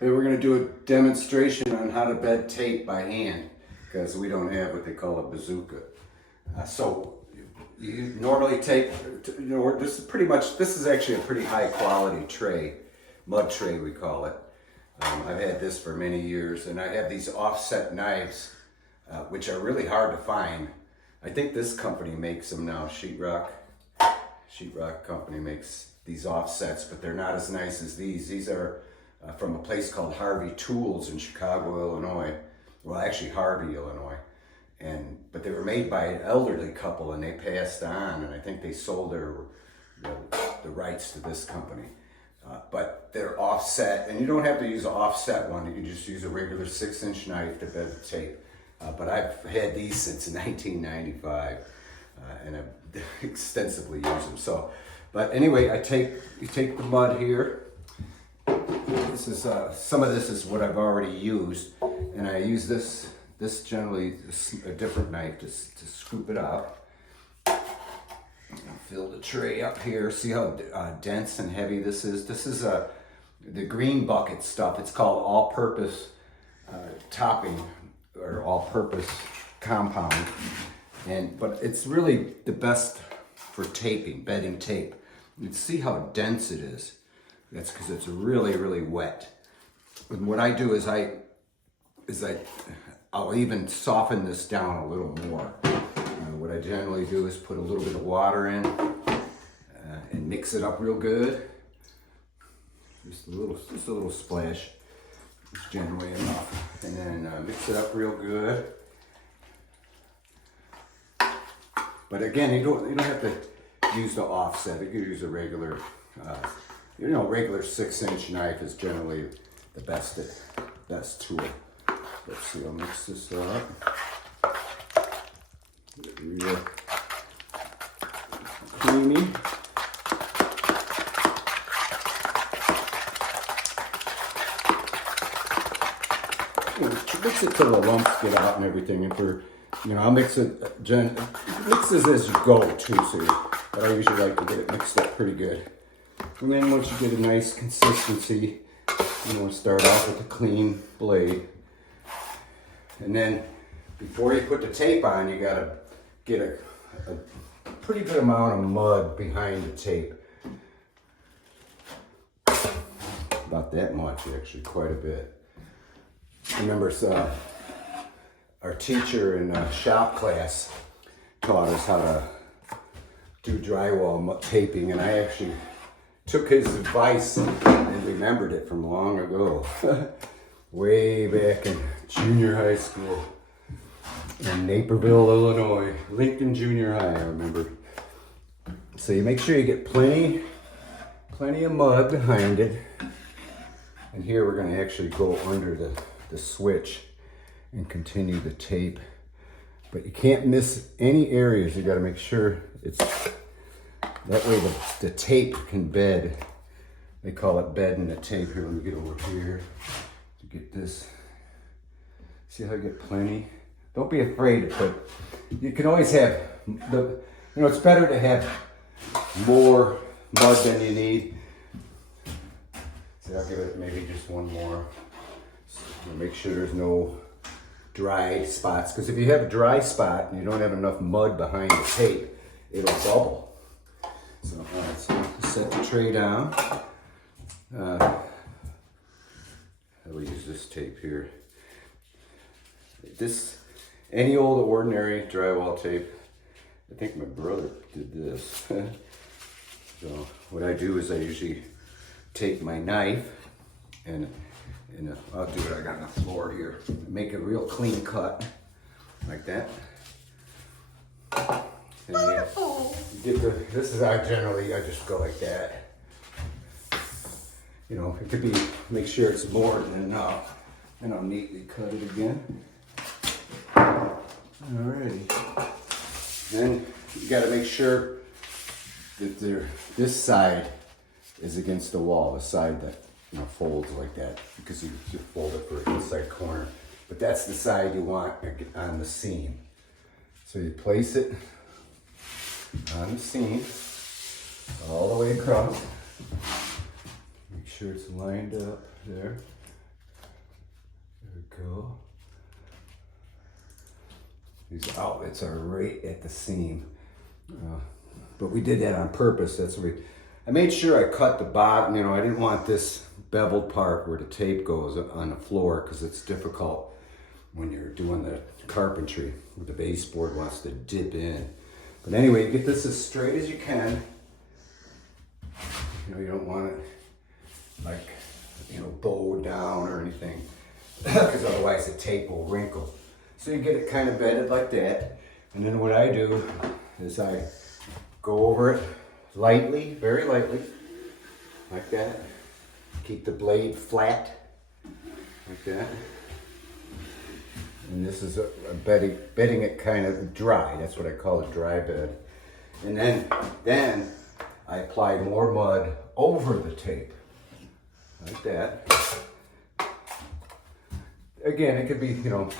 Hey, we're going to do a demonstration on how to bed tape by hand because we don't have what they call a bazooka. So you normally take, this is actually a pretty high quality tray, mud tray we call it. I've had this for many years, and I have these offset knives, which are really hard to find. I think this company makes them now, Sheetrock company makes these offsets, but they're not as nice as these. These are from a place called Harvey Tools in Chicago, Illinois. Well, actually Harvey, Illinois. But they were made by an elderly couple, and they passed on, and I think they sold the rights to this company. But they're offset, and you don't have to use an offset one. You can just use a regular 6-inch knife to bed the tape. But I've had these since 1995, and I've extensively used them. So, but anyway, you take the mud here. This is some of this is what I've already used, and I use this generally a different knife to scoop it up. Fill the tray up here. See how dense and heavy this is? This is the green bucket stuff. It's called all-purpose topping or all-purpose compound, but it's really the best for taping, bedding tape. You can see how dense it is. That's because it's really, really wet. And what I do is I'll even soften this down a little more. What I generally do is put a little bit of water in and mix it up real good. Just a little splash is generally enough. And then mix it up real good. But again, you don't have to use the offset. You can use a regular. Regular 6-inch knife is generally the best tool. Let's see, I'll mix this up. Get it real creamy. Mix it till the lumps get out and everything. And I'll mix it. Mixes as you go too, but I usually like to get it mixed up pretty good. And then once you get a nice consistency, you want to start off with a clean blade. And then before you put the tape on, you got to get a pretty good amount of mud behind the tape. About that much, actually, quite a bit. I remember our teacher in shop class taught us how to do drywall taping, and I actually took his advice and remembered it from long ago, way back in junior high school in Naperville, Illinois, Lincoln Junior High, I remember. So you make sure you get plenty of mud behind it. And here we're going to actually go under the switch and continue the tape. But you can't miss any areas. You got to make sure that way the tape can bed. They call it bedding the tape. Here, let me get over here to get this. See how I get plenty? Don't be afraid, but you can always have it's better to have more mud than you need. See, I'll give it maybe just one more. So make sure there's no dry spots, because if you have a dry spot and you don't have enough mud behind the tape, it'll bubble. So, all right, so set the tray down. I will use this tape here. Any old ordinary drywall tape. I think my brother did this. So what I do is I usually take my knife and I'll do what I got on the floor here. Make a real clean cut, like that. And you get this is how I just go like that. It could be, make sure it's more than enough. And I'll neatly cut it again. Alrighty. Then you got to make sure that this side is against the wall, the side that folds like that, because you fold it for an inside corner. But that's the side you want on the seam. So you place it on the seam all the way across. Make sure it's lined up there. go. These outlets are right at the seam. But we did that on purpose. That's what I made sure I cut the bottom. You know, I didn't want this beveled part where the tape goes on the floor because it's difficult when you're doing the carpentry. The baseboard wants to dip in. But anyway, you get this as straight as you can. You know, you don't want it like, you know, bowed down or anything because otherwise the tape will wrinkle. So you get it kind of bedded like that. And then what I do is I go over it lightly, very lightly, like that. Keep the blade flat, like that. And this is a bedding it kind of dry. That's what I call a dry bed. And then I apply more mud over the tape, like that. Again, it could be, you know,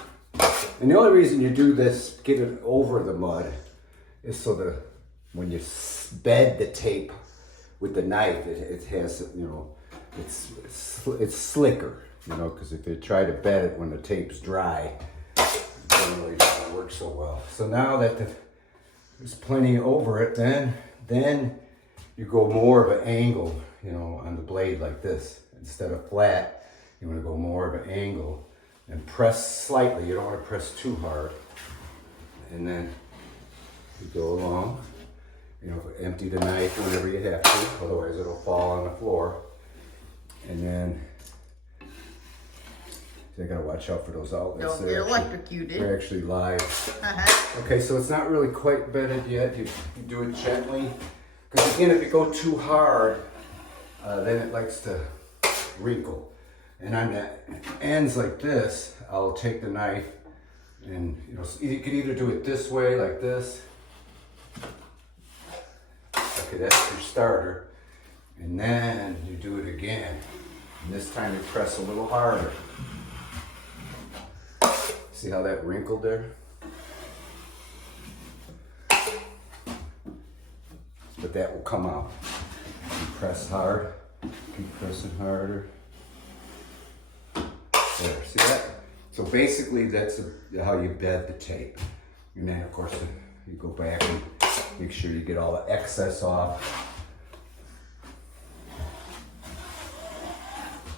and the only reason you do this, get it over the mud, is so that when you bed the tape with the knife, it has, you know, it's slicker, you know, because if you try to bed it when the tape's dry, it generally doesn't work so well. So now that there's plenty over it, then you go more of an angle, you know, on the blade like this. Instead of flat, you want to go more of an angle and press slightly. You don't want to press too hard. And then you go along, you know, empty the knife whenever you have to, otherwise it'll fall on the floor. And then, so I gotta watch out for those outlets. Don't get electrocuted. They're actually live. Okay, so it's not really quite bedded yet. You do it gently. Because again, if you go too hard, then it likes to wrinkle. And on the ends like this, I'll take the knife and, you know, you could either do it this way, like this. Okay, that's your starter. And then you do it again. And this time you press a little harder. See how that wrinkled there? But that will come out. You press hard, keep pressing harder. There, see that? So basically that's how you bed the tape. And then of course you go back and make sure you get all the excess off.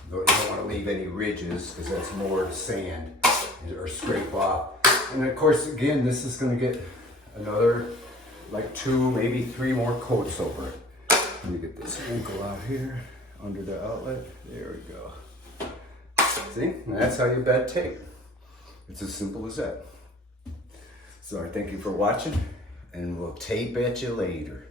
You don't want to leave any ridges because that's more sand or scrape off. And of course, again, this is going to get another like 2, maybe 3 more coats over it. Let me get this wrinkle out here under the outlet. There we go. See, and that's how you bed tape. It's as simple as that. So I thank you for watching, and we'll tape at you later.